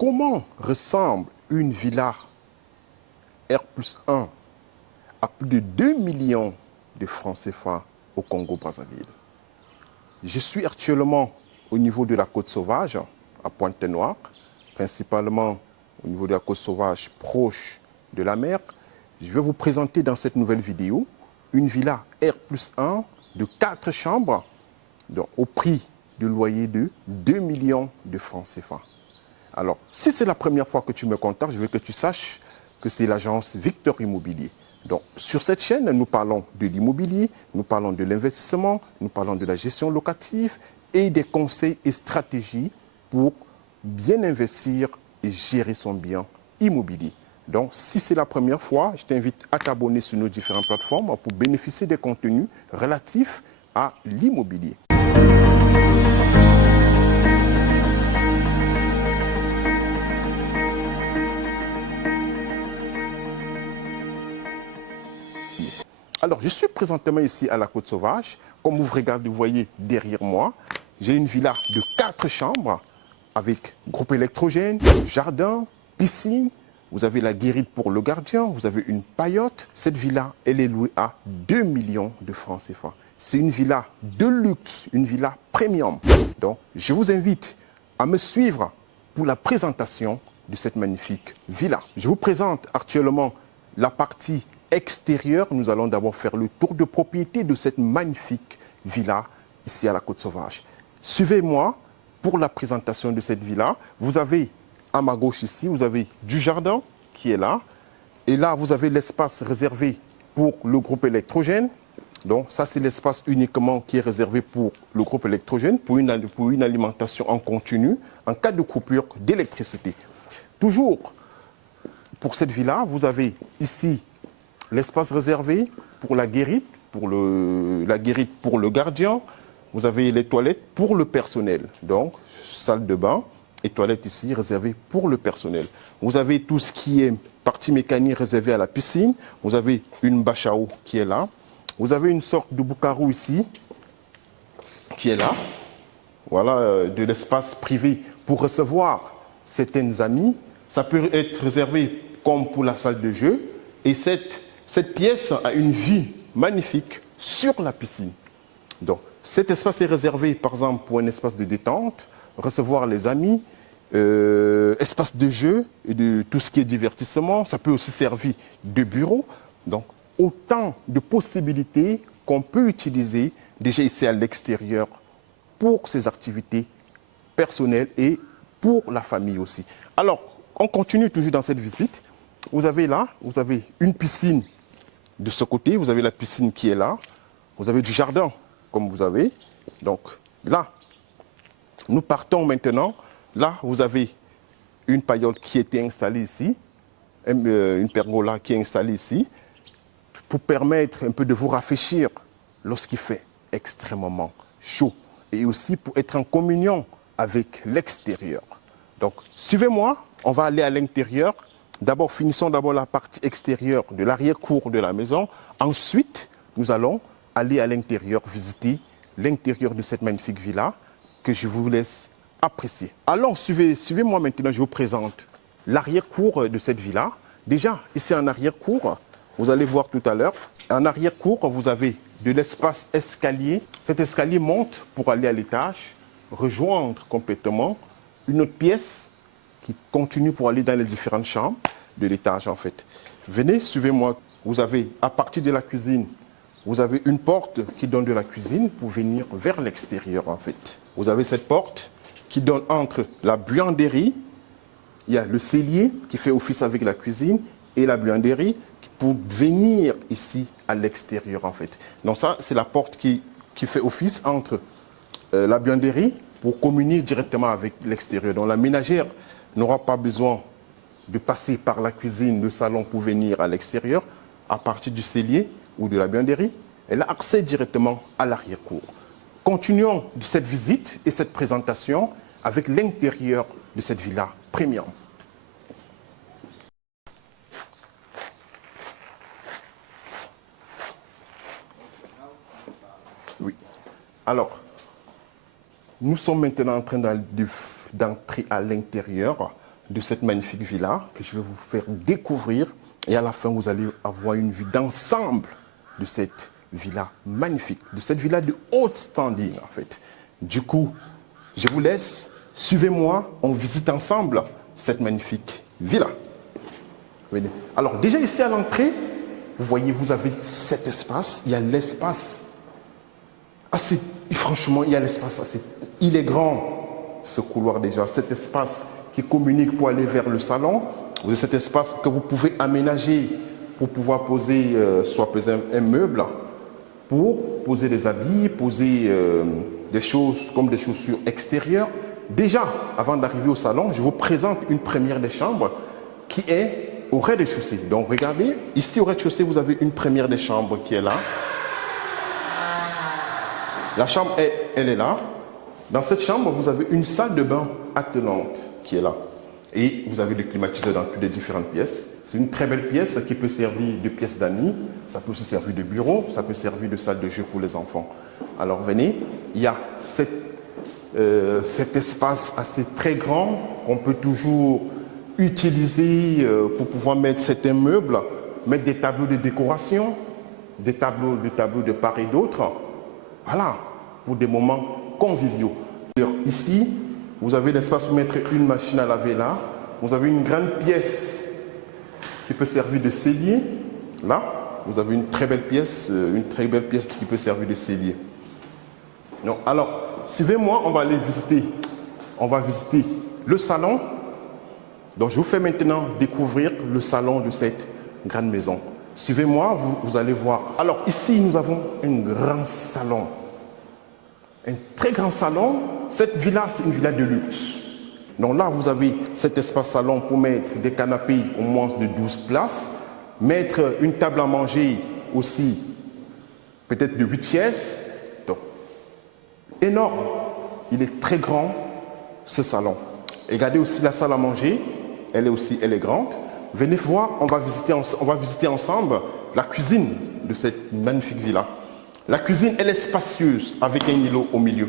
Comment ressemble une villa R+1 à plus de 2 millions de francs CFA au Congo-Brazzaville? Je suis actuellement au niveau de la côte sauvage, à Pointe-Noire, principalement au niveau de la côte sauvage proche de la mer. Je vais vous présenter dans cette nouvelle vidéo une villa R+1 de 4 chambres donc, au prix de loyer de 2 millions de francs CFA. Alors, si c'est la première fois que tu me contactes, je veux que tu saches que c'est l'agence Victor Immobilier. Donc, sur cette chaîne, nous parlons de l'immobilier, nous parlons de l'investissement, nous parlons de la gestion locative et des conseils et stratégies pour bien investir et gérer son bien immobilier. Donc, si c'est la première fois, je t'invite à t'abonner sur nos différentes plateformes pour bénéficier des contenus relatifs à l'immobilier. Alors, je suis présentement ici à la Côte Sauvage. Comme vous regardez, vous voyez derrière moi, j'ai une villa de 4 chambres avec groupe électrogène, jardin, piscine. Vous avez la guérite pour le gardien, vous avez une paillote. Cette villa, elle est louée à 2 millions de francs CFA. C'est une villa de luxe, une villa premium. Donc, je vous invite à me suivre pour la présentation de cette magnifique villa. Je vous présente actuellement la partie extérieure. Nous allons d'abord faire le tour de propriété de cette magnifique villa ici à la Côte Sauvage. Suivez-moi pour la présentation de cette villa. Vous avez à ma gauche ici, vous avez du jardin qui est là. Et là, vous avez l'espace réservé pour le groupe électrogène. Donc ça, c'est l'espace uniquement qui est réservé pour le groupe électrogène, pour une alimentation en continu en cas de coupure d'électricité. Toujours pour cette villa, vous avez ici l'espace réservé pour la guérite, pour le gardien. Vous avez les toilettes pour le personnel. Donc, salle de bain et toilettes ici réservées pour le personnel. Vous avez tout ce qui est partie mécanique réservée à la piscine. Vous avez une bâche à eau qui est là. Vous avez une sorte de boucarou ici qui est là. Voilà, de l'espace privé pour recevoir certaines amies. Ça peut être réservé comme pour la salle de jeu. Et cette pièce a une vue magnifique sur la piscine. Donc, cet espace est réservé, par exemple, pour un espace de détente, recevoir les amis, espace de jeu, et de tout ce qui est divertissement. Ça peut aussi servir de bureau. Donc, autant de possibilités qu'on peut utiliser déjà ici à l'extérieur pour ces activités personnelles et pour la famille aussi. Alors, on continue toujours dans cette visite. Vous avez là, vous avez une piscine de ce côté, vous avez la piscine qui est là, vous avez du jardin comme vous avez. Donc là, nous partons maintenant. Là, vous avez une paillote qui a été installée ici, une pergola qui est installée ici, pour permettre un peu de vous rafraîchir lorsqu'il fait extrêmement chaud et aussi pour être en communion avec l'extérieur. Donc, suivez-moi, on va aller à l'intérieur. D'abord, finissons d'abord la partie extérieure de l'arrière-cour de la maison. Ensuite, nous allons aller à l'intérieur, visiter l'intérieur de cette magnifique villa que je vous laisse apprécier. Allons, suivez-moi maintenant, je vous présente l'arrière-cour de cette villa. Déjà, ici en arrière-cour, vous allez voir tout à l'heure, en arrière-cour, vous avez de l'espace escalier. Cet escalier monte pour aller à l'étage, rejoindre complètement une autre pièce qui continue pour aller dans les différentes chambres de l'étage en fait. Venez, suivez-moi. Vous avez, à partir de la cuisine, vous avez une porte qui donne de la cuisine pour venir vers l'extérieur en fait. Vous avez cette porte qui donne entre la buanderie, il y a le cellier qui fait office avec la cuisine et la buanderie pour venir ici à l'extérieur en fait. Donc ça, c'est la porte qui fait office entre la buanderie pour communier directement avec l'extérieur. Donc la ménagère n'aura pas besoin de passer par la cuisine, le salon pour venir à l'extérieur. À partir du cellier ou de la buanderie, elle a accès directement à l'arrière-cour. Continuons de cette visite et cette présentation avec l'intérieur de cette villa premium. Oui. Alors, nous sommes maintenant en train d'entrer à l'intérieur de cette magnifique villa que je vais vous faire découvrir. Et à la fin, vous allez avoir une vue d'ensemble de cette villa magnifique, de cette villa de haute standing en fait. Du coup, je vous laisse, suivez-moi, on visite ensemble cette magnifique villa. Venez. Alors déjà ici à l'entrée, vous voyez, vous avez cet espace, il y a l'espace assez, franchement, il y a l'espace assez, il est grand ce couloir déjà, cet espace qui communique pour aller vers le salon. Vous avez cet espace que vous pouvez aménager pour pouvoir poser, soit poser un meuble, pour poser des habits, poser des choses comme des chaussures extérieures. Déjà, avant d'arriver au salon, je vous présente une première des chambres qui est au rez-de-chaussée. Donc regardez, ici au rez-de-chaussée, vous avez une première des chambres qui est là. La chambre, elle est là. Dans cette chambre, vous avez une salle de bain attenante qui est là. Et vous avez le climatiseur dans toutes les différentes pièces. C'est une très belle pièce qui peut servir de pièce d'amis. Ça peut aussi servir de bureau. Ça peut servir de salle de jeu pour les enfants. Alors venez, il y a cet espace assez très grand qu'on peut toujours utiliser pour pouvoir mettre certains meubles, mettre des tableaux de décoration, des tableaux de part et d'autre. Voilà, pour des moments conviviaux. Ici, vous avez l'espace pour mettre une machine à laver là. Vous avez une grande pièce qui peut servir de cellier. Là, vous avez une très belle pièce qui peut servir de cellier. Donc, alors, suivez-moi, on va aller visiter. On va visiter le salon. Donc, je vous fais maintenant découvrir le salon de cette grande maison. Suivez-moi, vous allez voir. Alors, ici, nous avons un grand salon. Un très grand salon. Cette villa, c'est une villa de luxe. Donc là, vous avez cet espace salon pour mettre des canapés au moins de 12 places, mettre une table à manger aussi, peut-être de 8 chaises. Donc, énorme. Il est très grand, ce salon. Et regardez aussi la salle à manger. Elle est grande. Venez voir, on va visiter ensemble la cuisine de cette magnifique villa. La cuisine, elle est spacieuse avec un îlot au milieu.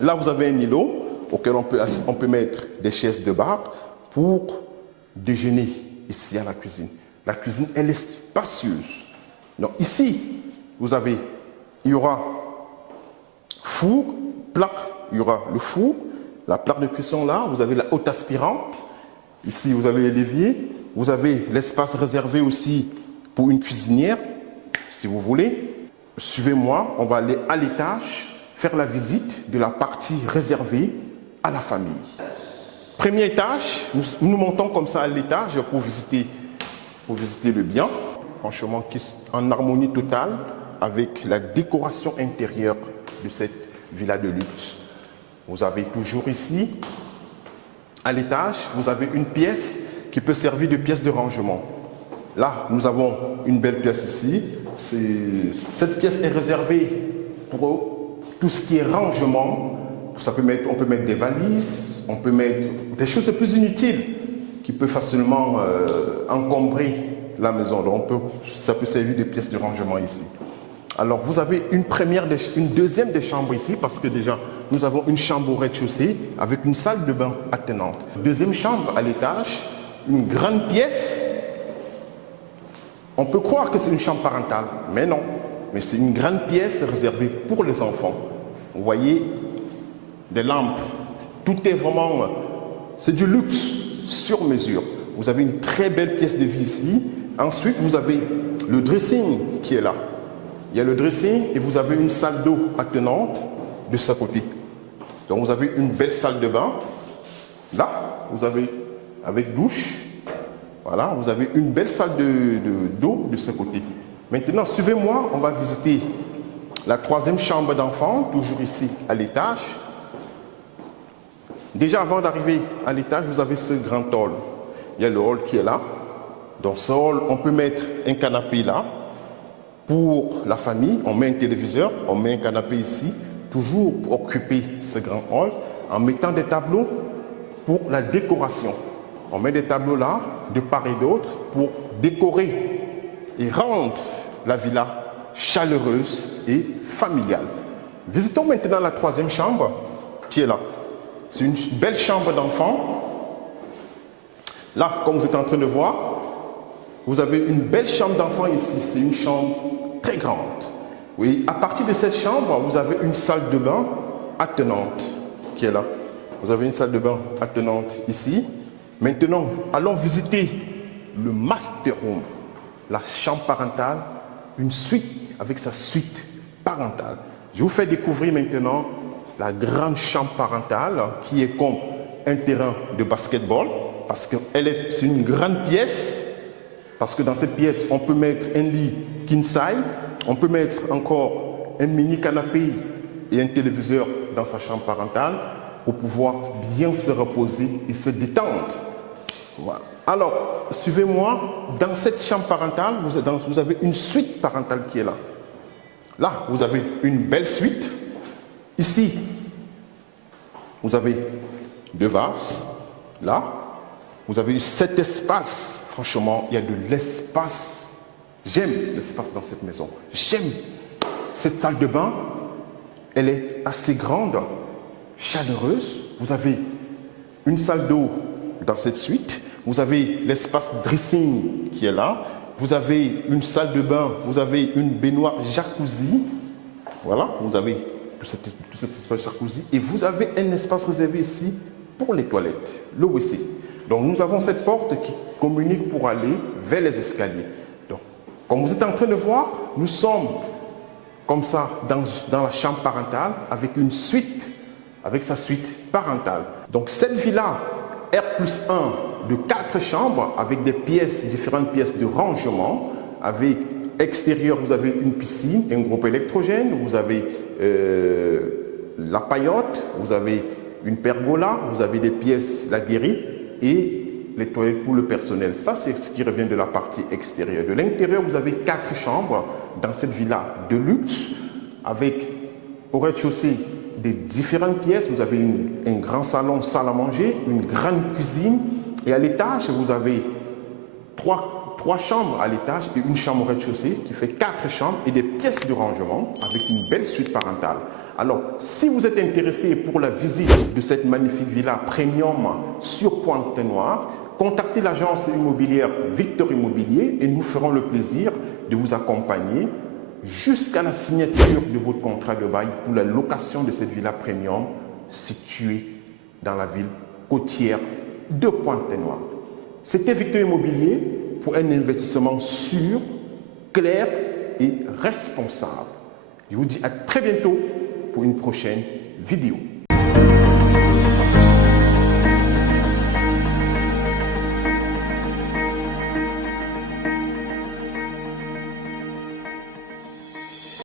Là, vous avez un îlot auquel on peut mettre des chaises de bar pour déjeuner ici à la cuisine. La cuisine, elle est spacieuse. Donc ici, il y aura four, plaque, il y aura le four, la plaque de cuisson là, vous avez la haute aspirante. Ici, vous avez l'évier, vous avez l'espace réservé aussi pour une cuisinière, si vous voulez. Suivez-moi, on va aller à l'étage, faire la visite de la partie réservée à la famille. Premier étage, nous montons comme ça à l'étage pour visiter le bien. Franchement, en harmonie totale avec la décoration intérieure de cette villa de luxe. Vous avez toujours ici, à l'étage, vous avez une pièce qui peut servir de pièce de rangement. Là, nous avons une belle pièce ici. Cette pièce est réservée pour tout ce qui est rangement. On peut mettre des valises, on peut mettre des choses plus inutiles qui peuvent facilement encombrer la maison. Donc ça peut servir de pièce de rangement ici. Alors vous avez une deuxième des chambres ici parce que déjà nous avons une chambre au rez-de-chaussée avec une salle de bain attenante. Deuxième chambre à l'étage, une grande pièce. On peut croire que c'est une chambre parentale, mais non. Mais c'est une grande pièce réservée pour les enfants. Vous voyez, des lampes, tout est vraiment, c'est du luxe sur mesure. Vous avez une très belle pièce de vie ici. Ensuite, vous avez le dressing qui est là. Il y a le dressing et vous avez une salle d'eau attenante de ce côté. Donc vous avez une belle salle de bain. Là, vous avez avec douche. Voilà, vous avez une belle salle d'eau de ce côté. Maintenant, suivez-moi, on va visiter la troisième chambre d'enfant, toujours ici à l'étage. Déjà, avant d'arriver à l'étage, vous avez ce grand hall. Il y a le hall qui est là. Dans ce hall, on peut mettre un canapé là. Pour la famille, on met un téléviseur, on met un canapé ici, toujours pour occuper ce grand hall, en mettant des tableaux pour la décoration. On met des tableaux là, de part et d'autre, pour décorer et rendre la villa chaleureuse et familiale. Visitons maintenant la troisième chambre qui est là. C'est une belle chambre d'enfant. Là, comme vous êtes en train de voir, vous avez une belle chambre d'enfant ici. C'est une chambre très grande. Oui, à partir de cette chambre, vous avez une salle de bain attenante qui est là. Vous avez une salle de bain attenante ici. Maintenant, allons visiter le master room, la chambre parentale, une suite avec sa suite parentale. Je vous fais découvrir maintenant la grande chambre parentale qui est comme un terrain de basketball parce qu'elle est une grande pièce. Parce que dans cette pièce, on peut mettre un lit king size, on peut mettre encore un mini canapé et un téléviseur dans sa chambre parentale pour pouvoir bien se reposer et se détendre. Voilà. Alors, suivez-moi, dans cette chambre parentale, vous avez une suite parentale qui est là. Là, vous avez une belle suite. Ici, vous avez 2 vases. Là, vous avez cet espace. Franchement, il y a de l'espace. J'aime l'espace dans cette maison. J'aime cette salle de bain. Elle est assez grande, chaleureuse. Vous avez une salle d'eau dans cette suite. Vous avez l'espace dressing qui est là. Vous avez une salle de bain. Vous avez une baignoire jacuzzi. Voilà, vous avez tout cet espace jacuzzi. Et vous avez un espace réservé ici pour les toilettes, le WC. Donc nous avons cette porte qui communique pour aller vers les escaliers. Donc, comme vous êtes en train de voir, nous sommes comme ça dans la chambre parentale avec une suite, avec sa suite parentale. Donc cette villa R+1 de 4 chambres avec des pièces, différentes pièces de rangement. Avec extérieur, vous avez une piscine, un groupe électrogène, vous avez la paillote, vous avez une pergola, vous avez des pièces, la guérite et les toilettes pour le personnel. Ça, c'est ce qui revient de la partie extérieure. De l'intérieur, vous avez 4 chambres dans cette villa de luxe avec au rez-de-chaussée des différentes pièces. Vous avez un grand salon, salle à manger, une grande cuisine et à l'étage, vous avez 3 chambres à l'étage et une chambre au rez-de-chaussée qui fait 4 chambres et des pièces de rangement avec une belle suite parentale. Alors, si vous êtes intéressé pour la visite de cette magnifique villa premium sur Pointe-Noire, contactez l'agence immobilière Victor Immobilier et nous ferons le plaisir de vous accompagner jusqu'à la signature de votre contrat de bail pour la location de cette villa premium située dans la ville côtière de Pointe-Noire. C'était Victor Immobilier pour un investissement sûr, clair et responsable. Je vous dis à très bientôt pour une prochaine vidéo.